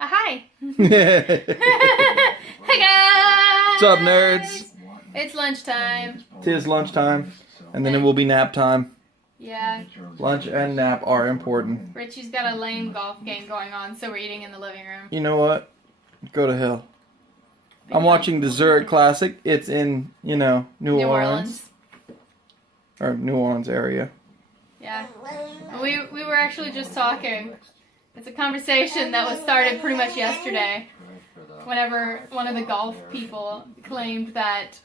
Hi. Hey guys. What's up, nerds? It's lunchtime. Tis lunchtime, and then it will be nap time. Yeah. Lunch and nap are important. Richie's got a lame golf game going on, so we're eating in the living room. You know what? Go to hell. I'm watching the Zurich Classic. It's in, New Orleans. Or New Orleans area. Yeah. We were actually just talking. It's a conversation that was started pretty much yesterday. Whenever one of the golf people claimed that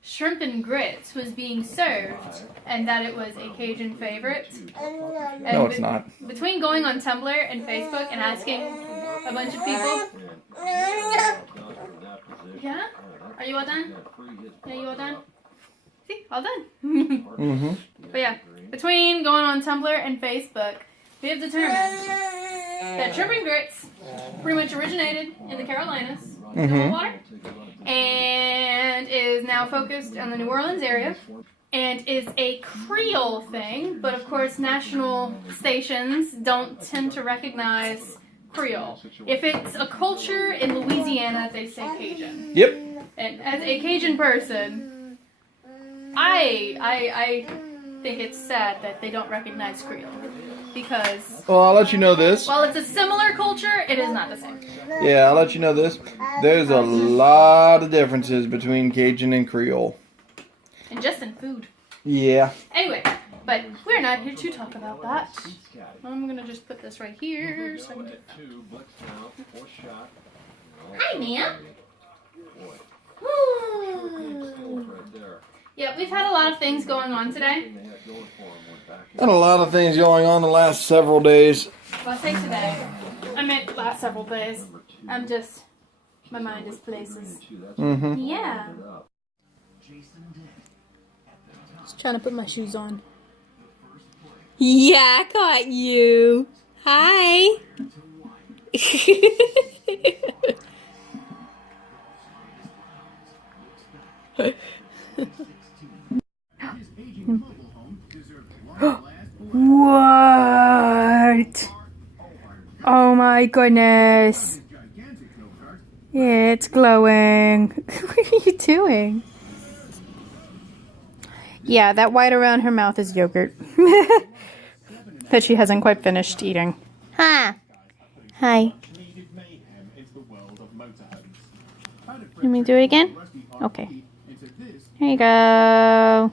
shrimp and grits was being served and that it was a Cajun favorite. And No, it's not. Between going on Tumblr and Facebook and asking a bunch of people. Yeah? Are you all done? Yeah, you all done? See? All done. Mm-hmm. But yeah, between going on Tumblr and Facebook, we have determined that shrimp and grits pretty much originated in the Carolinas, in water, and is now focused on the New Orleans area, and is a Creole thing, but of course national stations don't tend to recognize Creole. If it's a culture in Louisiana, they say Cajun. Yep. And as a Cajun person, I think it's sad that they don't recognize Creole. Because, Well, I'll let you know this. while it's a similar culture, it is not the same. Yeah, I'll let you know this. There's a lot of differences between Cajun and Creole. And just in food. Yeah. Anyway, but we're not here to talk about that. I'm going to just put this right here. So I can... Hi, ma'am. Yeah, we've had a lot of things going on today. And a lot of things going on the last several days. Well, I say today. I meant last several days. My mind is places. Mm-hmm. Yeah. Just trying to put my shoes on. Yeah, I caught you. Hi. What? Oh my goodness. Yeah, it's glowing. What are you doing? Yeah, that white around her mouth is yogurt. That she hasn't quite finished eating. Hi. Hi. Let me do it again? Okay. Here you go.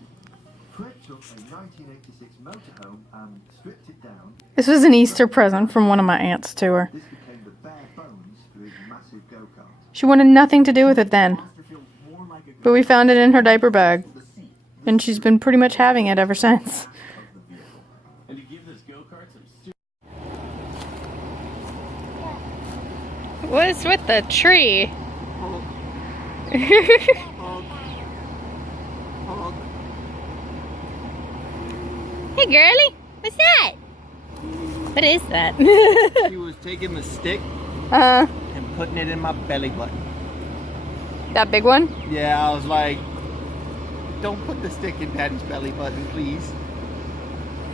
This was an Easter present from one of my aunts to her. She wanted nothing to do with it then. But we found it in her diaper bag. And she's been pretty much having it ever since. What's with the tree? Hey girlie, what's that? What is that? She was taking the stick and putting it in my belly button. that big one? Yeah, I was like, don't put the stick in Daddy's belly button, please.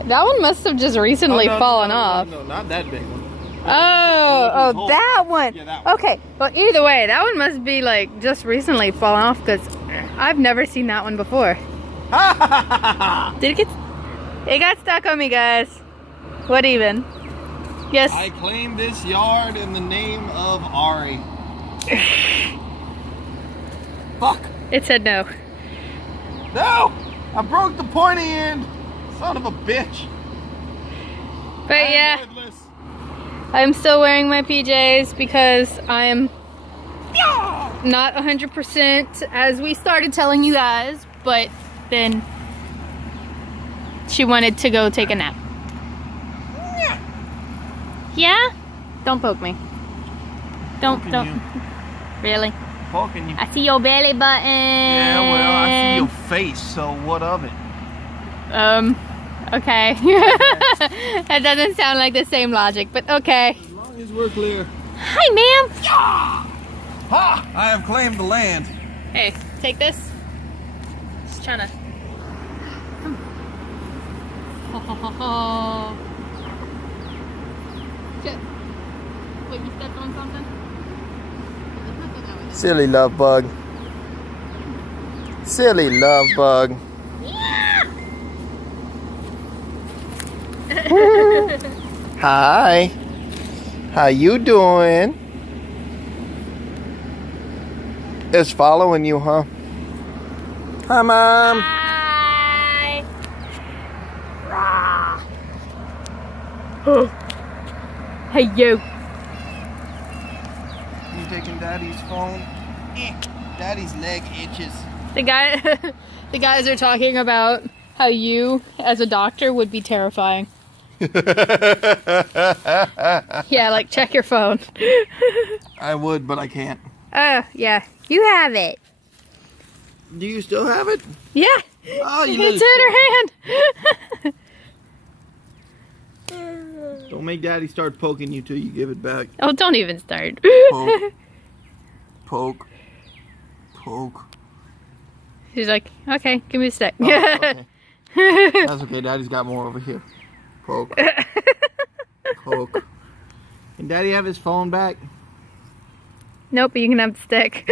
That one must have just recently fallen off. No, not that big one. Oh, that one. Yeah, that one. Okay, well either way, that one must be like just recently fallen off because I've never seen that one before. Did it get... It got stuck on me, guys. What even? Yes. I claim this yard in the name of Ari. Fuck. It said no. No! I broke the pointy end. Son of a bitch. But yeah, Headless. I'm still wearing my PJs because I'm not 100% as we started telling you guys, but then she wanted to go take a nap. Yeah? Don't poke me. Don't. Really? Poking you. I see your belly button. Yeah, well, I see your face, so what of it? Okay. That doesn't sound like the same logic, but okay. As long as we're clear. Hi, ma'am. Ha! I have claimed the land. Hey, take this. Just trying to... Wait, you stepped on something? Silly love bug. Silly love bug. Hi. How you doing? It's following you, huh? Hi, Mom. Hi. Hey, you. You taking Daddy's phone? Daddy's leg itches. The guys are talking about how you, as a doctor, would be terrifying. Yeah, like check your phone. I would, but I can't. Oh, yeah. You have it. Do you still have it? Yeah. Oh, you It's in her hand. Don't make Daddy start poking you till you give it back. Oh, don't even start. Poke. Poke. Poke. She's like, okay, give me a stick. Oh, okay. That's okay. Daddy's got more over here. Poke. Poke. Can Daddy have his phone back? Nope, but you can have the stick.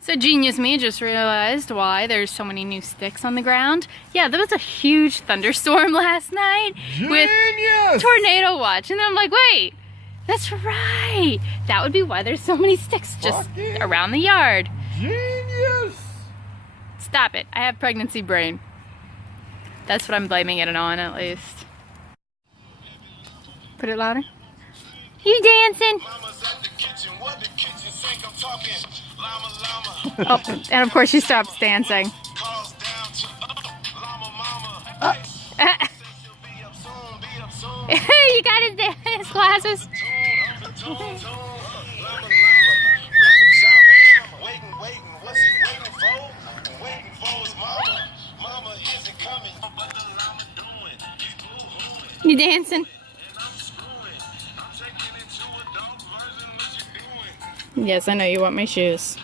So genius me just realized why there's so many new sticks on the ground. Yeah, there was a huge thunderstorm last night with tornado watch. And then I'm like, wait, that's right. That would be why there's so many sticks just around the yard. Genius! Stop it. I have pregnancy brain. That's what I'm blaming it on, at least. Put it louder. You dancing? Oh, and of course she stops dancing. You got his dance glasses. You dancing? Yes, I know you want my shoes.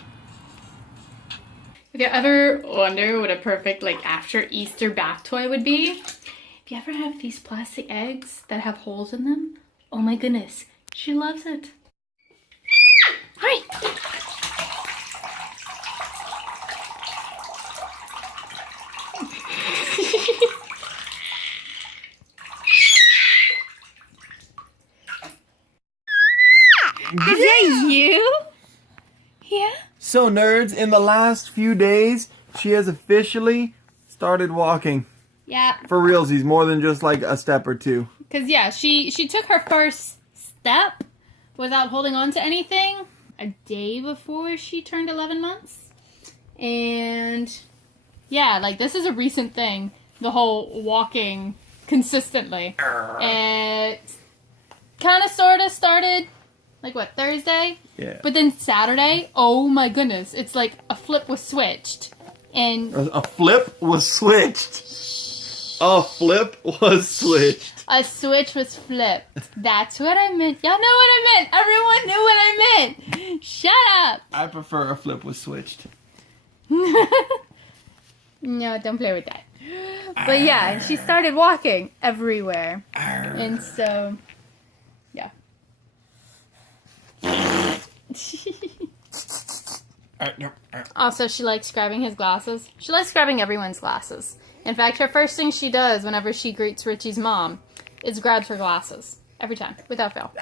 If you ever wonder what a perfect after Easter bath toy would be, if you ever have these plastic eggs that have holes in them, oh my goodness, she loves it. Hi. Is that you? Yeah? So nerds, in the last few days, she has officially started walking. Yeah. For realsies, more than just like a step or two. Because yeah, she took her first step without holding on to anything a day before she turned 11 months. And yeah, this is a recent thing, the whole walking consistently. It kind of sort of started Thursday? Yeah. But then Saturday, oh my goodness, it's like a flip was switched. And a flip was switched. A flip was switched. A switch was flipped. That's what I meant. Y'all know what I meant. Everyone knew what I meant. Shut up. I prefer a flip was switched. No, don't play with that. But yeah, she started walking everywhere. And so, yeah. Also, she likes grabbing his glasses. She likes grabbing everyone's glasses. In fact, her first thing she does whenever she greets Richie's mom is grabs her glasses. Every time, without fail.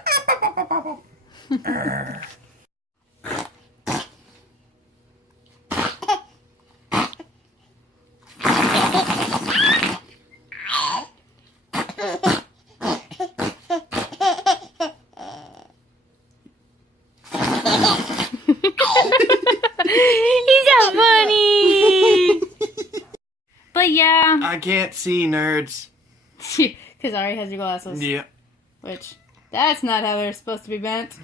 He's so funny. But yeah. I can't see, nerds. Because Ari has your glasses. Yeah. Which, that's not how they're supposed to be bent.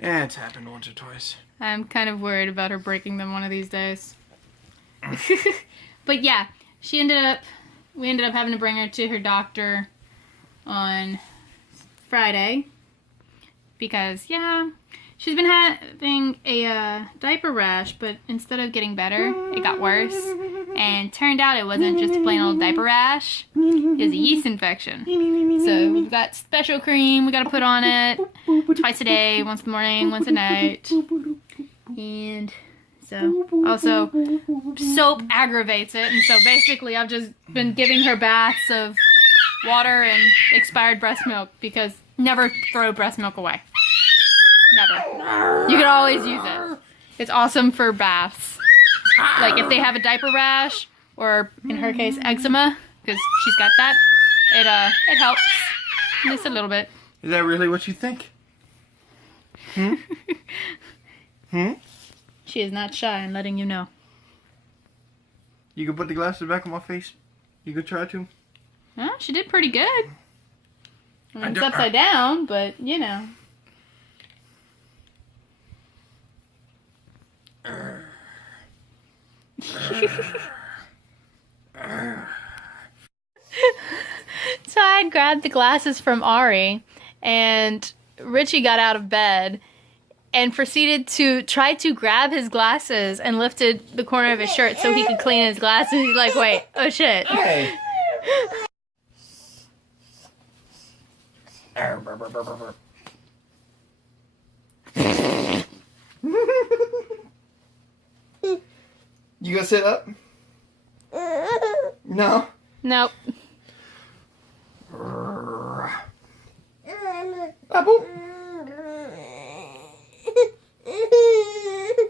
Yeah, it's happened once or twice. I'm kind of worried about her breaking them one of these days. But yeah, we ended up having to bring her to her doctor on Friday. Because, yeah, She's been having a diaper rash, but instead of getting better, it got worse. And turned out it wasn't just a plain old diaper rash. It was a yeast infection. So we've got special cream we gotta put on it twice a day, once in the morning, once at night. And so also soap aggravates it. And so basically I've just been giving her baths of water and expired breast milk because never throw breast milk away. Never. You can always use it. It's awesome for baths. Like if they have a diaper rash, or in her case, eczema, because she's got that, it helps just a little bit. Is that really what you think? She is not shy in letting you know. You can put the glasses back on my face. You could try to. Well, she did pretty good. I mean, it's upside down, but you know. So I grabbed the glasses from Ari, and Richie got out of bed and proceeded to try to grab his glasses and lifted the corner of his shirt so he could clean his glasses. He's like, wait, oh shit. Hey. You gonna sit up? No. Nope. Apple.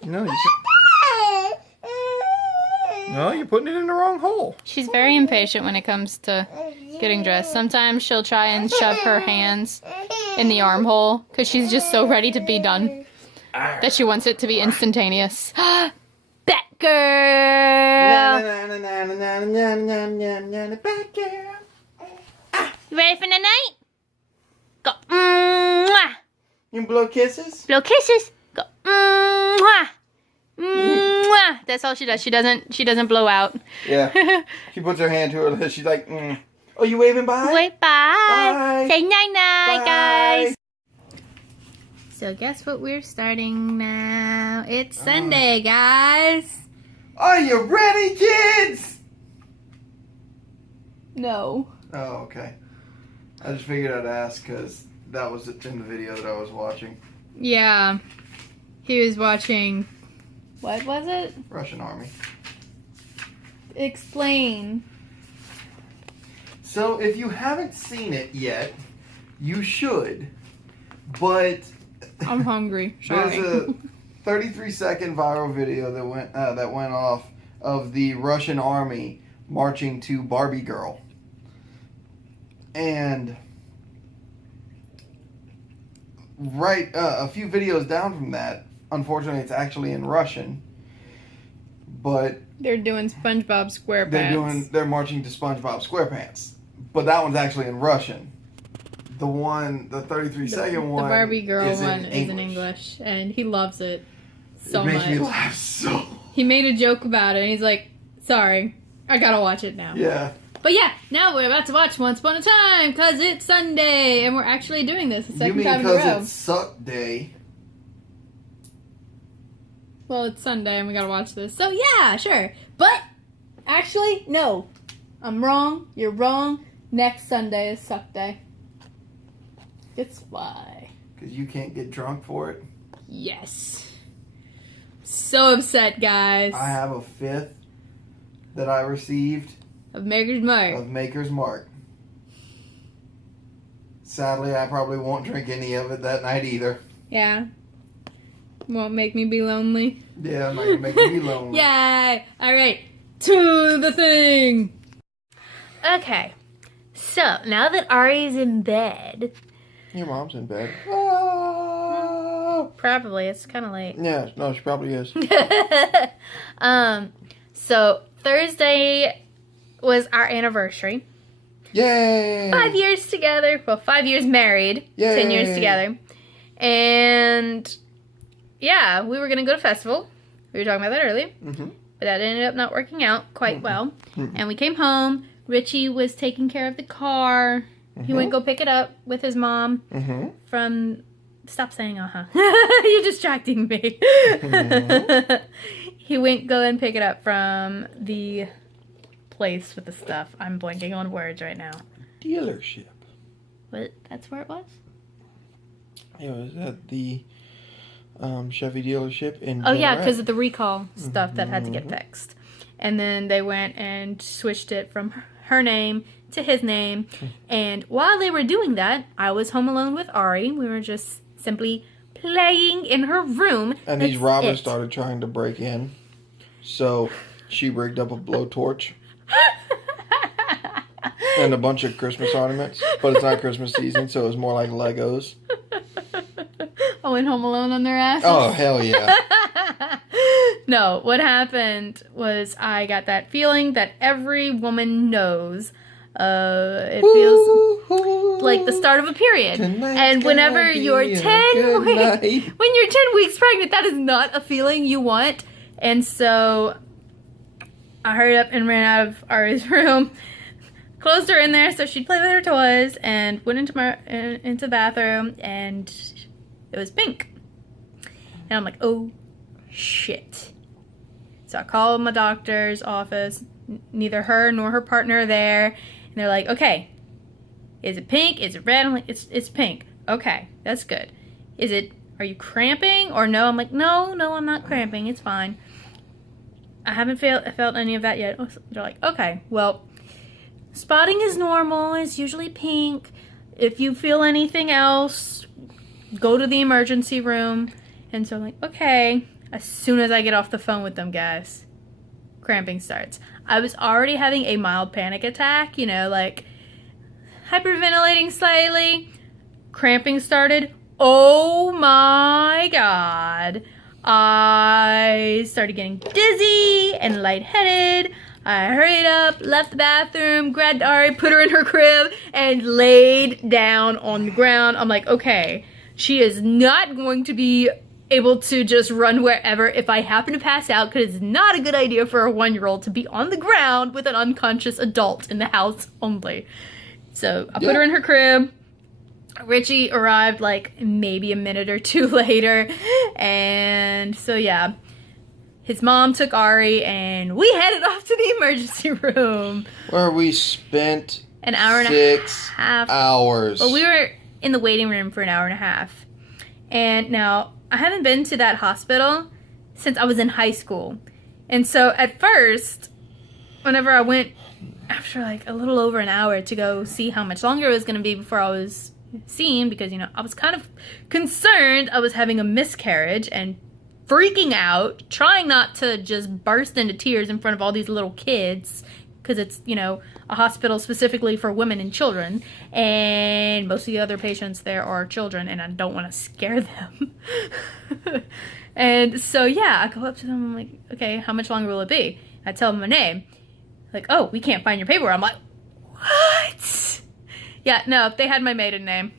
No, no, you're putting it in the wrong hole. She's very impatient when it comes to getting dressed. Sometimes she'll try and shove her hands in the armhole because she's just so ready to be done that she wants it to be instantaneous. Batgirl! Batgirl. You ready for the night? Go. Mwah. You blow kisses? Blow kisses. Go. Mwah. Mwah. That's all she does. She doesn't blow out. Yeah. She puts her hand to her lips. She's like, Oh, you waving bye? Wait, bye. Bye. Say night-night, Bye. guys. So guess what we're starting now? It's Sunday, guys. Are you ready, kids? No. Oh, okay. I just figured I'd ask because that was in the video that I was watching. Yeah. He was watching... What was it? Russian Army. Explain. So, if you haven't seen it yet, you should. But I'm hungry. there's Sorry. a 33-second viral video that went off of the Russian Army marching to Barbie Girl. And right a few videos down from that, unfortunately it's actually in Russian, but They're doing SpongeBob SquarePants. they're marching to SpongeBob SquarePants, but that one's actually in Russian. The 33-second one, the Barbie Girl is one in is in English, and he loves it so much. It makes me laugh so. He made a joke about it, and he's like, "Sorry, I gotta watch it now." Yeah. But yeah, now we're about to watch Once Upon a Time because it's Sunday, and we're actually doing this the second time in a row. Because it's Suck Day. Well, it's Sunday, and we gotta watch this. So yeah, sure. But actually, no, I'm wrong. You're wrong. Next Sunday is Suck Day. It's why. Because you can't get drunk for it. Yes. So upset, guys. I have a 5th that I received Of Maker's Mark. of Maker's Mark. Sadly, I probably won't drink any of it that night either. Yeah. Won't make me be lonely. Yeah, I'm not gonna make you be lonely. Yay! Alright, to the thing! Okay, so now that Ari's in bed... Your mom's in bed. Oh. Probably, it's kind of late. Yeah, no, she probably is. So Thursday was our anniversary. Yay! 5 years together. Well, 5 years married. Yay. 10 years together. And yeah, we were going to go to festival. We were talking about that earlier. Mm-hmm. But that ended up not working out quite well. And we came home. Richie was taking care of the car. He went to go pick it up with his mom from Stop saying uh-huh. You're distracting me. He went go and pick it up from the place with the stuff. I'm blanking on words right now. Dealership. What? That's where it was? It was at the Chevy dealership in Oh, yeah, Glen because Red. of the recall stuff that had to get fixed. And then they went and switched it from her name to his name. And while they were doing that, I was home alone with Ari. We were just simply playing in her room. And these robbers started trying to break in. So she rigged up a blowtorch. And a bunch of Christmas ornaments. But it's not Christmas season, so it was more like Legos. I went home alone on their asses. Oh, hell yeah. No, what happened was I got that feeling that every woman knows. It feels like the start of a period. And whenever you're 10 when you're 10 weeks pregnant, that is not a feeling you want. And so I hurried up and ran out of Ari's room, closed her in there so she'd play with her toys, and went into the bathroom, and it was pink. And I'm like, oh shit. So I called my doctor's office. Neither her nor her partner are there. And they're like, okay, is it pink? Is it red? I'm like, it's pink. Okay, that's good. Are you cramping or no? I'm like, no, I'm not cramping. It's fine. I haven't felt any of that yet. They're like, okay, well, spotting is normal. It's usually pink. If you feel anything else, go to the emergency room. And so I'm like, okay. As soon as I get off the phone with them, guys, cramping starts. I was already having a mild panic attack, like hyperventilating slightly. Cramping started. Oh my God. I started getting dizzy and lightheaded. I hurried up, left the bathroom, grabbed Ari, put her in her crib, and laid down on the ground. I'm like, okay, she is not going to be able to just run wherever if I happen to pass out, because it's not a good idea for a 1-year-old to be on the ground with an unconscious adult in the house only. So I put her in her crib. Richie arrived like maybe a minute or two later, and so yeah, his mom took Ari and we headed off to the emergency room, where we spent an hour and 6 a half. hours. Well, we were in the waiting room for an hour and a half. And now I haven't been to that hospital since I was in high school. And so at first, whenever I went after like a little over an hour to go see how much longer it was going to be before I was seen, because, I was kind of concerned I was having a miscarriage and freaking out, trying not to just burst into tears in front of all these little kids, because it's, a hospital specifically for women and children, and most of the other patients there are children, and I don't want to scare them. And so, yeah, I go up to them, I'm like, okay, how much longer will it be? I tell them my name. Like, oh, we can't find your paperwork. I'm like, what? Yeah, no, they had my maiden name.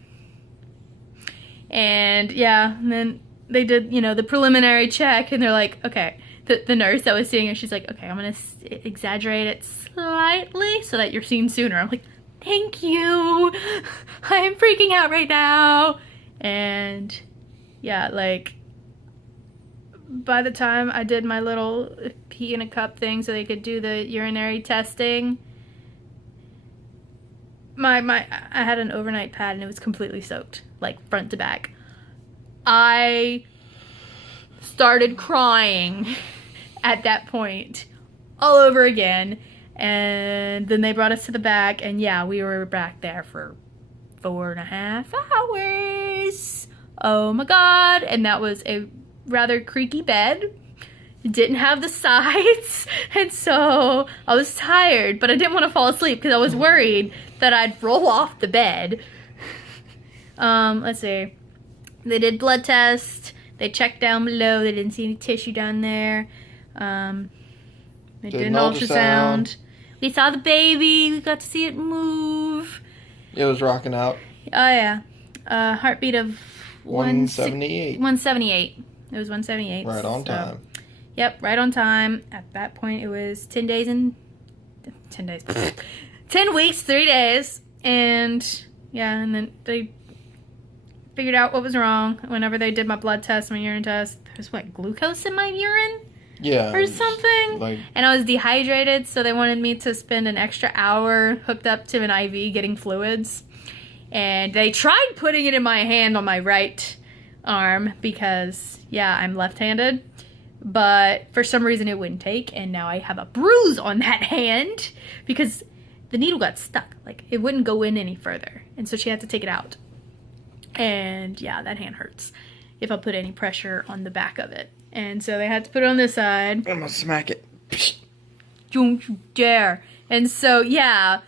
And, yeah, and then they did, the preliminary check, and they're like, okay, the nurse that was seeing her, she's like, okay, I'm going to exaggerate it slightly so that you're seen sooner. I'm like, thank you. I am freaking out right now. And, yeah, like, by the time I did my little pee in a cup thing so they could do the urinary testing, I had an overnight pad and it was completely soaked, like front to back. I started crying at that point all over again, and then they brought us to the back, and yeah, we were back there for 4.5 hours. Oh my God. And that was a rather creaky bed. It didn't have the sides, and so I was tired, but I didn't want to fall asleep because I was worried that I'd roll off the bed. Let's see. They did blood tests. They checked down below. They didn't see any tissue down there. They did an ultrasound. We saw the baby. We got to see it move. It was rocking out. Oh, yeah. Heartbeat of 178. 178. It was 178. Right on time. Yep, right on time. At that point, it was 10 weeks, 3 days. And, yeah, and then they figured out what was wrong. Whenever they did my blood test, my urine test, there's glucose in my urine? Yeah. Or something. And I was dehydrated, so they wanted me to spend an extra hour hooked up to an IV getting fluids. And they tried putting it in my hand on my right arm because, yeah, I'm left-handed. But for some reason it wouldn't take, and now I have a bruise on that hand because the needle got stuck. It wouldn't go in any further. And so she had to take it out. And yeah, that hand hurts if I put any pressure on the back of it. And so they had to put it on this side. I'm gonna smack it. Don't you dare. And so, yeah,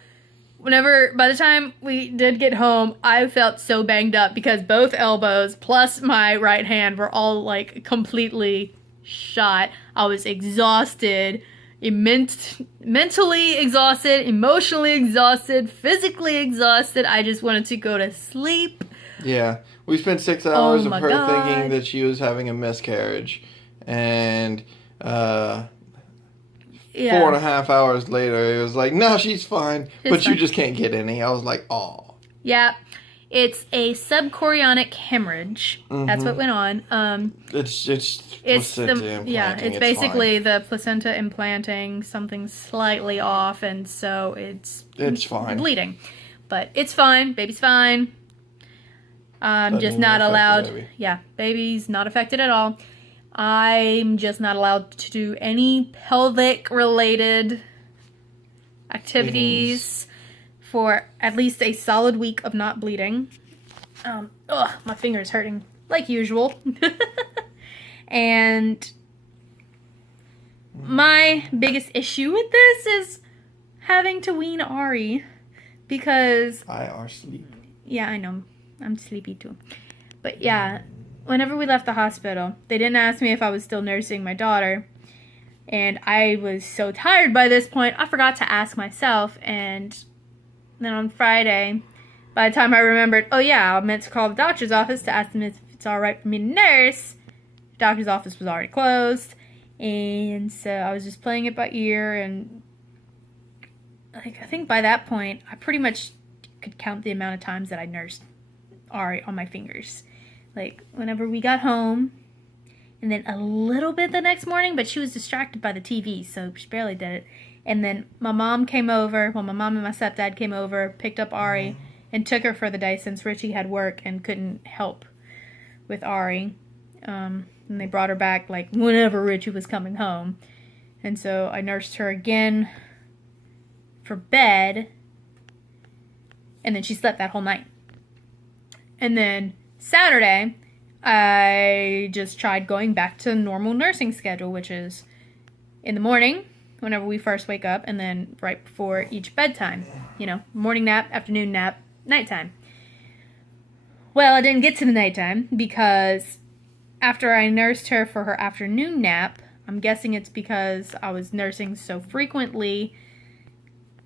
by the time we did get home, I felt so banged up because both elbows plus my right hand were all completely shot. I was exhausted, mentally exhausted, emotionally exhausted, physically exhausted. I just wanted to go to sleep. Yeah, we spent 6 hours of her thinking that she was having a miscarriage, and 4.5 hours later, it was no, she's fine, but you just can't get any. I was like, oh. Yeah. It's a subchorionic hemorrhage. Mm-hmm. That's what went on. It's placenta implanting. Yeah, it's basically the placenta implanting something slightly off, and so it's fine. Bleeding. But it's fine. Baby's fine. Just not allowed. Baby. Yeah, baby's not affected at all. I'm just not allowed to do any pelvic related activities for at least a solid week of not bleeding. My finger's hurting like usual. And my biggest issue with this is having to wean Ari because I are sleepy. Yeah, I know. I'm sleepy too. But yeah, whenever we left the hospital, they didn't ask me if I was still nursing my daughter. And I was so tired by this point, I forgot to ask myself. And then on Friday, by the time I remembered, oh yeah, I meant to call the doctor's office to ask them if it's alright for me to nurse. The doctor's office was already closed. And so I was just playing it by ear. And I think by that point, I pretty much could count the amount of times that I nursed Ari on my fingers. Whenever we got home, and then a little bit the next morning, but she was distracted by the TV, so she barely did it. And then my mom came over, my mom and my stepdad came over, picked up Ari, and took her for the day since Richie had work and couldn't help with Ari. And they brought her back, whenever Richie was coming home. And so I nursed her again for bed, and then she slept that whole night. And then Saturday, I just tried going back to the normal nursing schedule, which is in the morning, whenever we first wake up, and then right before each bedtime. Morning nap, afternoon nap, nighttime. Well, I didn't get to the nighttime because after I nursed her for her afternoon nap, I'm guessing it's because I was nursing so frequently,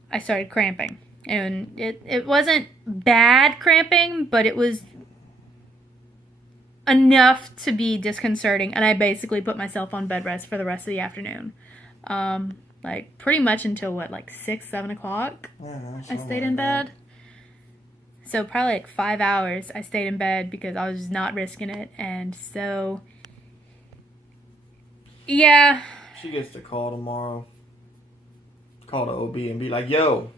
I started cramping. And it wasn't bad cramping, but it was enough to be disconcerting. And I basically put myself on bed rest for the rest of the afternoon. Pretty much until 6, 7 o'clock. I stayed in bed. So probably 5 hours I stayed in bed because I was not risking it. And so, yeah. She gets to call tomorrow. Call the OB and be like, yo,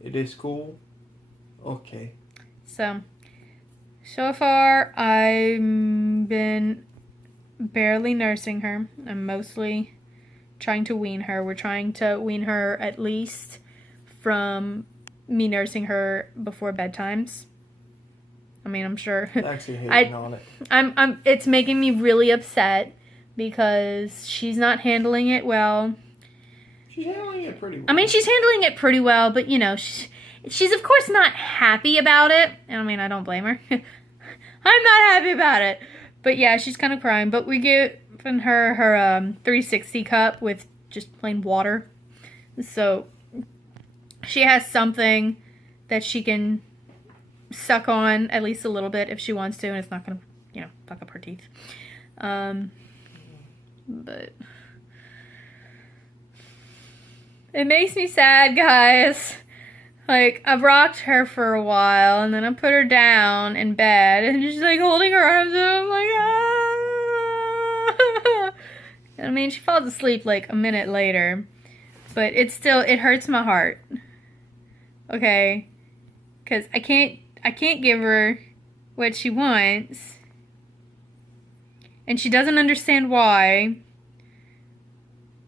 it is cool. Okay. So far I've been barely nursing her. I'm mostly trying to wean her. We're trying to wean her at least from me nursing her before bedtimes. I mean, I'm sure. Actually hating on it. It's making me really upset because she's not handling it well. She's handling it pretty well. I mean, she's handling it pretty well, but she's of course not happy about it. I mean, I don't blame her. I'm not happy about it. But yeah, she's kind of crying. But we given her 360 cup with just plain water. So she has something that she can suck on at least a little bit if she wants to, and it's not going to, fuck up her teeth. But it makes me sad, guys. Like, I've rocked her for a while, and then I put her down in bed, and she's like holding her arms up. I'm like, ah. I mean, she falls asleep like a minute later, but it hurts my heart. Okay, because I can't give her what she wants, and she doesn't understand why.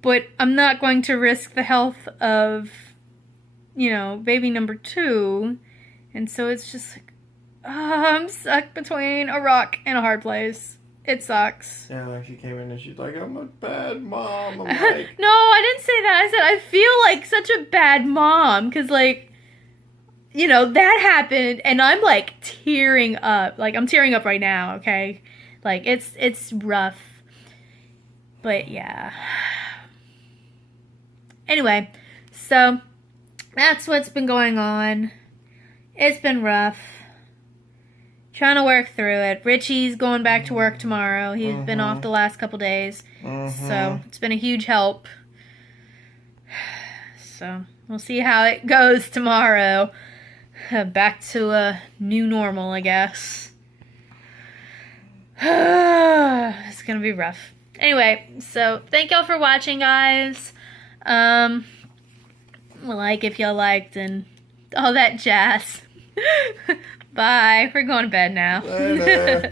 But I'm not going to risk the health of, baby number 2. And so it's just like, I'm stuck between a rock and a hard place. It sucks. Yeah, like she came in and she's like, I'm a bad mom. I'm like... No, I didn't say that. I said I feel like such a bad mom. Because, like, that happened. And I'm, like, tearing up. Like, I'm tearing up right now, okay? Like, it's rough. But, yeah. Anyway, so that's what's been going on. It's been rough. Trying to work through it. Richie's going back to work tomorrow. He's been off the last couple days. So it's been a huge help. So we'll see how it goes tomorrow. Back to a new normal, I guess. It's going to be rough. Anyway, so thank y'all for watching, guys. Like if y'all liked and all that jazz. Bye. We're going to bed now. Later.